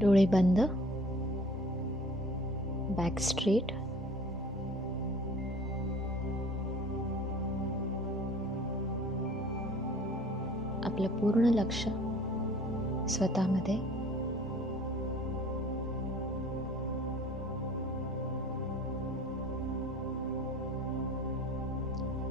डोळे बंद. Back straight आपलं पूर्ण लक्ष स्वतःमध्ये.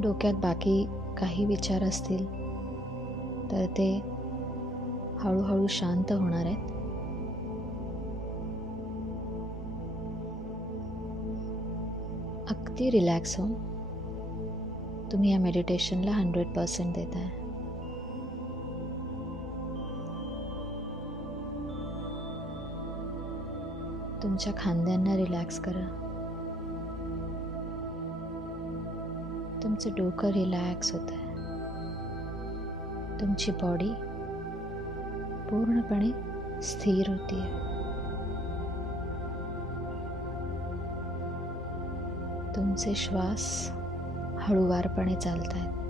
डोक्यात बाकी काही विचार असतील तर ते हळूहळू शांत होणार आहेत. अगदी रिलॅक्स होऊन तुम्ही या मेडिटेशनला हंड्रेड पर्सेंट देत आहे तुमच्या खांद्यांना रिलॅक्स करा. तुमचं डोकं रिलॅक्स होत आहे तुमची बॉडी पूर्णपणे स्थिर होती आहे तुमचे श्वास हळूवारपणे चालत आहेत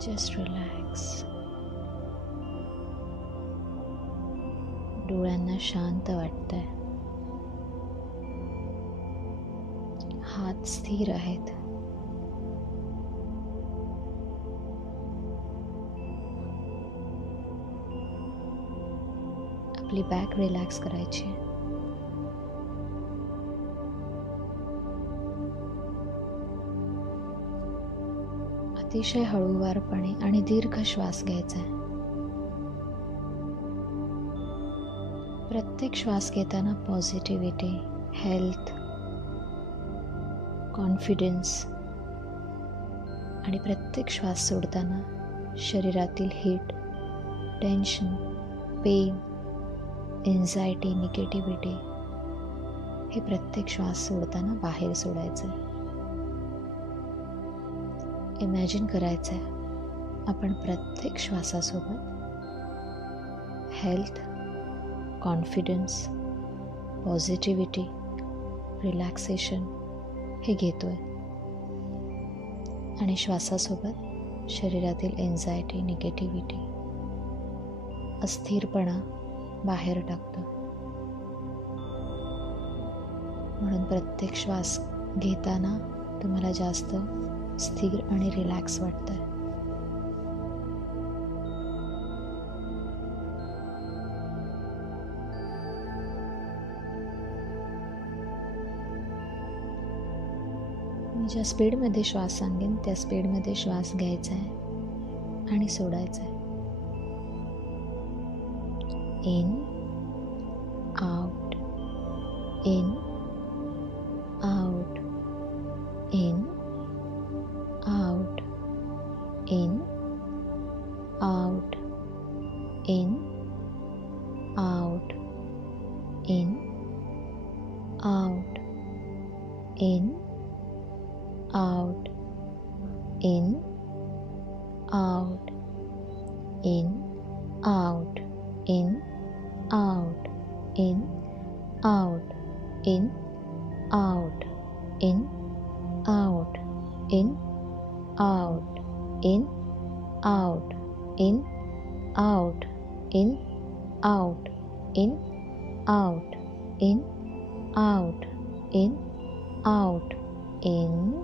जस्ट रिलॅक्स डोळ्यांना शांत वाटतंय. हात स्थिर आहेत. आपली बॅक रिलॅक्स करायची. अतिशय हळूवारपणे आणि दीर्घ श्वास घ्यायचा. आहे प्रत्येक श्वास घेताना पॉझिटिव्हिटी हेल्थ कॉन्फिडन्स आणि प्रत्येक श्वास सोडताना शरीरातील heat tension pain anxiety negativity हे प्रत्येक श्वास सोडताना बाहेर सोडायचं. आहे इमॅजिन करायचं आहे आपण प्रत्येक श्वासासोबत हेल्थ कॉन्फिडन्स पॉझिटिव्हिटी रिलॅक्सेशन हे घेतो आहे आणि श्वासासोबत शरीरातील एन्झायटी निगेटिव्हिटी अस्थिरपणा बाहेर टाकतो म्हणून प्रत्येक श्वास घेताना तुम्हाला जास्त स्थिर आणि रिलॅक्स वाटतं आहे मी ज्या स्पीडमध्ये श्वास सांगेन त्या स्पीडमध्ये श्वास घ्यायचा आहे आणि सोडायचा आहे in out in out in out in out in out in out in out in in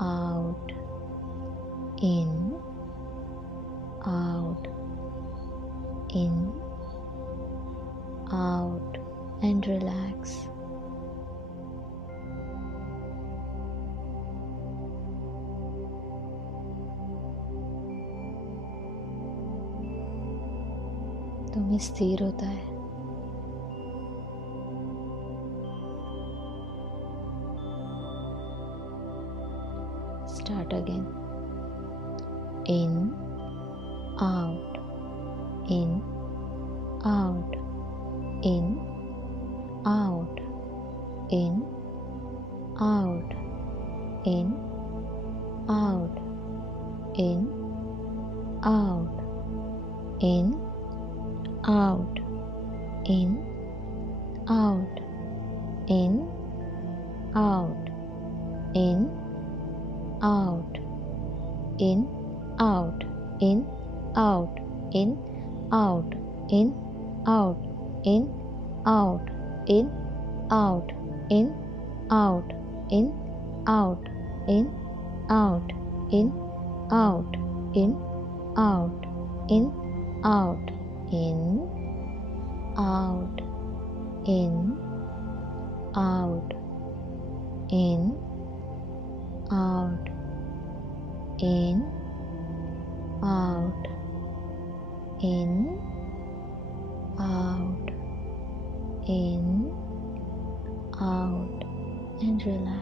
out in out in out and relax तुम्ही स्थिर होत आहे Start again. In, out, in, out, in, out, in, out, in, out, in, out, in, out, in, out, in, out. Out, in, out, in, out, in, out, in, out, and relax.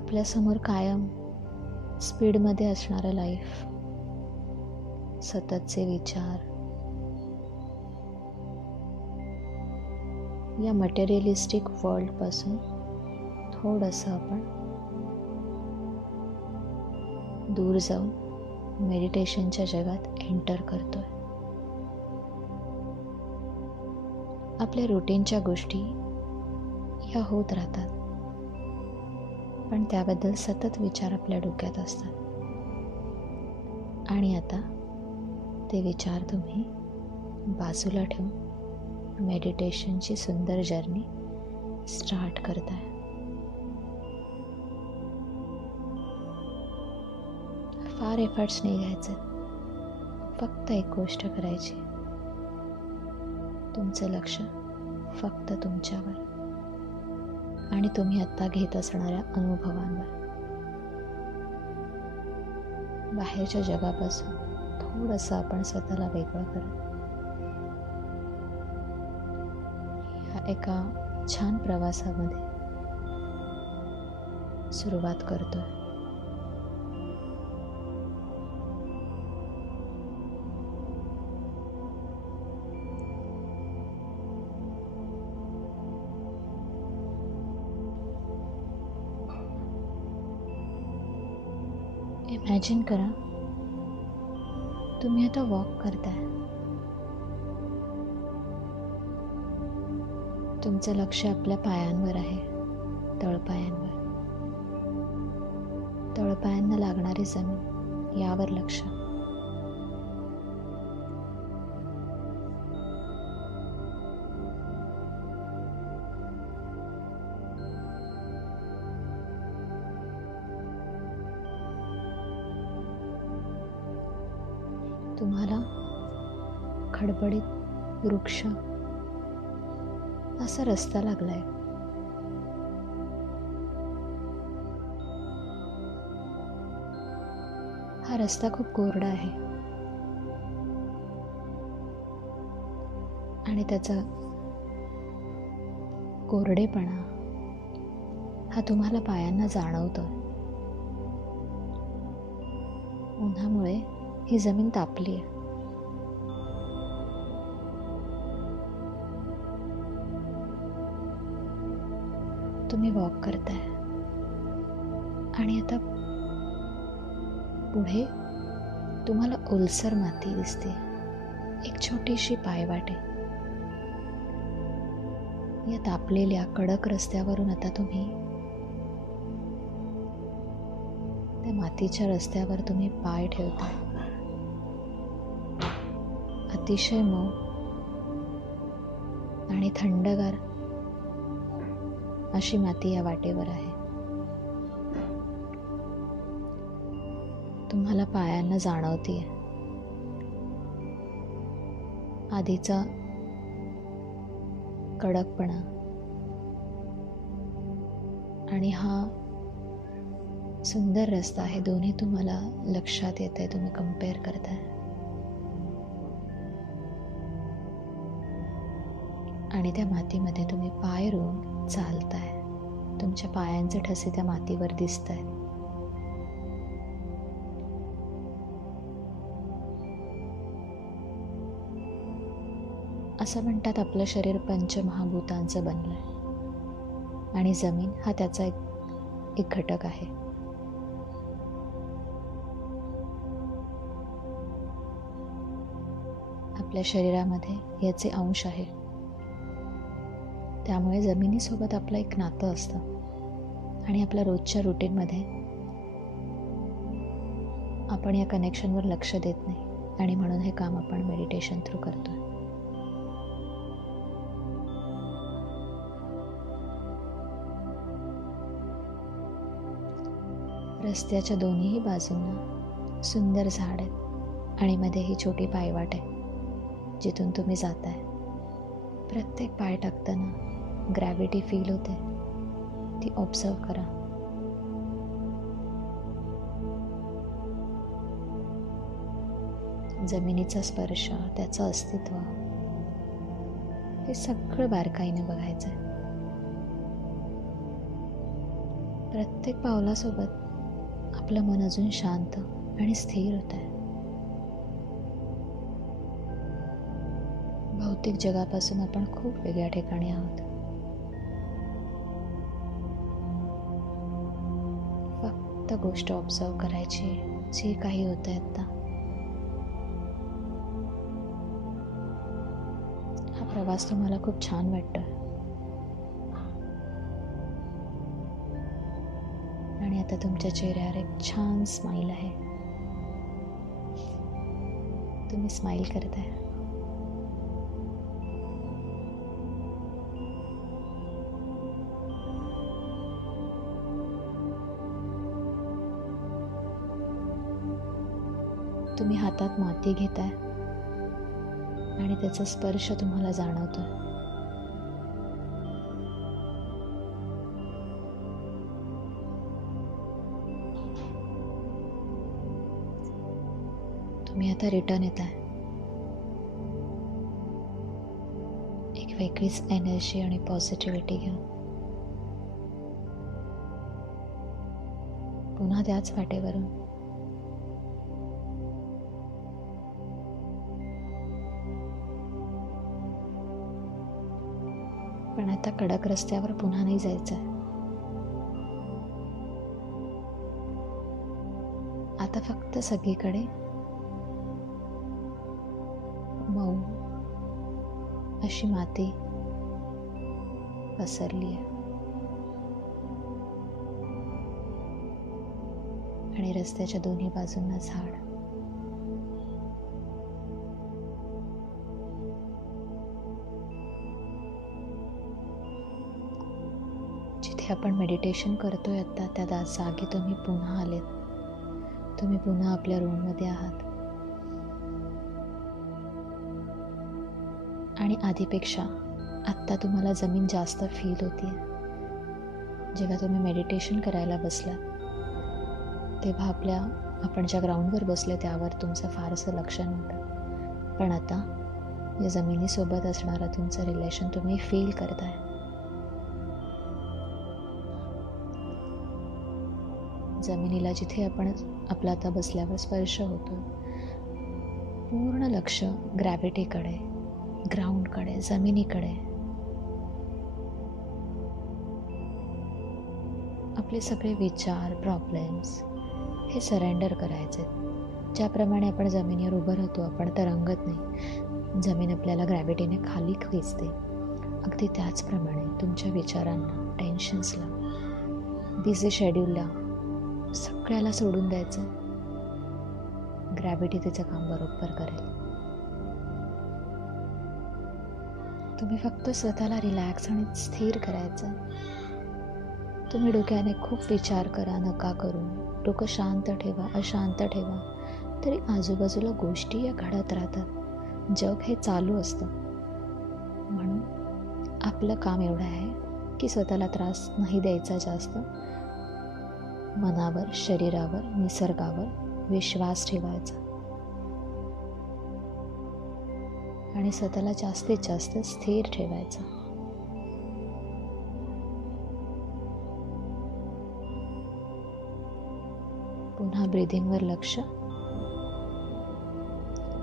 आपल्यासमोर कायम स्पीडमध्ये असणारं life सततचे विचार. या materialistic वर्ल्डपासून थोडंसं आपण दूर जाऊन मेडिटेशनच्या जगात एंटर करतोय. आपल्या रुटीनच्या गोष्टी या होत राहतात. पण त्याबद्दल सतत विचार आपल्या डोक्यात असतात. आणि आता ते विचार तुम्ही बाजूला ठेवून मेडिटेशनची सुंदर जर्नी स्टार्ट करताय. फार एफर्ट्स नाही घ्यायचे. फक्त एक गोष्ट करायची. तुमचं लक्ष फक्त तुमच्यावर. आणि तुम्ही आत्ता घेत असणाऱ्या अनुभवांवर. बाहेरच्या जगापासून थोडंसं आपण स्वतःला वेगळं करत ह्या एका छान प्रवासामध्ये सुरुवात करतोय. इमॅजिन करा. तुम्ही आता वॉक करताय. तुमचं लक्ष आपल्या पायांवर आहे तळपायांवर. तळपायांना लागणारी जमीन यावर लक्ष. खडबडीत वृक्ष असा रस्ता लागलाय. हा रस्ता खूप कोरडा आहे. आणि त्याचा कोरडेपणा हा तुम्हाला पायांना जाणवतो उन्हामुळे ही जमीन तापली आहे तुम्ही वॉक करताय. आणि आता पुढे तुम्हाला ओलसर माती दिसते. एक छोटीशी पायवाटे या तापलेल्या कडक रस्त्यावरून आता तुम्ही त्या मातीच्या रस्त्यावर तुम्ही पाय ठेवता. अतिशय मऊ आणि थंडगार अशी माती या वाटेवर आहे. तुम्हाला पायांना जाणवतीय. आधीचा कडकपणा आणि हा सुंदर रस्ता आहे दोन्ही तुम्हाला लक्षात येत आहे तुम्ही कंपेअर करताय. आणि त्या मातीमध्ये तुम्ही पाय रोवून चालताय. तुमच्या पायांचे ठसे त्या मातीवर दिसत आहेत असं म्हणतात आपलं शरीर पंचमहाभूतांचं बनलं आहे आणि जमीन हा त्याचा एक एक घटक आहे. आपल्या शरीरामध्ये याचे अंश आहे. त्यामुळे जमिनीसोबत आपलं एक नातं असतं. आणि आपल्या रोजच्या रुटीनमध्ये आपण या कनेक्शनवर लक्ष देत नाही. आणि म्हणून हे काम आपण मेडिटेशन थ्रू करतो रस्त्याच्या दोन्हीही बाजूंना सुंदर झाड आहेत. आणि मध्ये ही छोटी पायवाट आहे जिथून तुम्ही जाताय. प्रत्येक पाय टाकताना ग्रॅव्हिटी फील होते. ती ऑब्झर्व करा. जमिनीचा स्पर्श त्याचं अस्तित्व. हे सगळं बारकाईने बघायचं आहे प्रत्येक पावलासोबत आपलं मन अजून शांत आणि स्थिर होत आहे भौतिक जगापासून आपण खूप वेगळ्या ठिकाणी आहोत. फक्त गोष्ट ऑब्झर्व करायची? जे काही होत आहे आत्ता हा प्रवास तुम्हाला खूप छान वाटतोय. आणि आता तुमच्या चेहऱ्यावर एक छान स्माईल आहे. तुम्ही स्माईल करताय. तुम्ही हातात माती घेताय. आणि त्याचा स्पर्श तुम्हाला जाणवतो तुम्ही आता रिटर्न येत आहे एक वेगळीच एनर्जी आणि पॉझिटिव्हिटी घेऊन. पुन्हा त्याच वाटेवरून. आता कडक रस्त्यावर पुन्हा नाही जायचं आहे आता फक्त सगळीकडे मऊ अशी माती पसरली आहे आणि रस्त्याच्या दोन्ही बाजूंना झाड. जिथे आपण मेडिटेशन करतोय आत्ता त्या दा जागी तुम्ही पुन्हा आलेत. तुम्ही पुन्हा आपल्या रूममध्ये आहात. आणि आधीपेक्षा आत्ता तुम्हाला जमीन जास्त फील होती जेव्हा तुम्ही मेडिटेशन करायला बसला तेव्हा आपल्या आपण ज्या ग्राउंडवर बसले त्यावर तुमचं फारसं लक्ष नव्हतं. पण आता या जमिनीसोबत असणारं तुमचं रिलेशन तुम्ही फील करताय. जमिनीला जिथे आपण आपला आता बसल्यावर स्पर्श होतो पूर्ण लक्ष ग्रॅव्हिटीकडे ग्राउंडकडे जमिनीकडे. आपले सगळे विचार प्रॉब्लेम्स हे सरेंडर करायचे. ज्याप्रमाणे आपण जमिनीवर उभं राहतो आपण तर रंगत नाही. जमीन आपल्याला ग्रॅव्हिटीने खाली खेचते अगदी त्याचप्रमाणे तुमच्या विचारांना टेन्शन्सला बिझी शेड्यूलला सगळ्याला सोडून द्यायचं. ग्रॅव्हिटी तिचं काम बरोबर करेल. तुम्ही फक्त स्वतःला रिलॅक्स आणि स्थिर करायचं. तुम्ही डोक्याने खूप विचार करा नका करू. डोकं शांत ठेवा अशांत ठेवा. तरी आजूबाजूला गोष्टी या घडत राहतात. जग हे चालू असतं. म्हणून आपलं काम एवढं आहे की स्वतःला त्रास नाही द्यायचा जास्त. मनावर शरीरावर निसर्गावर विश्वास ठेवायचा. आणि स्वतःला जास्तीत जास्त स्थिर ठेवायचं. पुन्हा ब्रिदिंगवर लक्ष.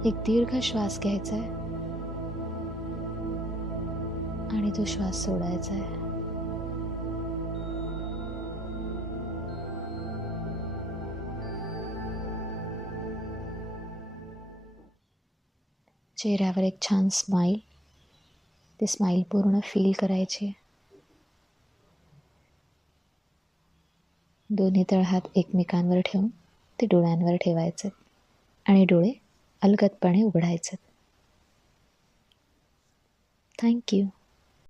एक दीर्घ श्वास घ्यायचा आहे आणि तो श्वास सोडायचा आहे चेहऱ्यावर एक छान स्माईल ते स्माईल पूर्ण फील करायची. दोन्ही तळहात एकमेकांवर ठेवून ते डोळ्यांवर ठेवायचे आणि डोळे अलगदपणे उघडायचे. थँक्यू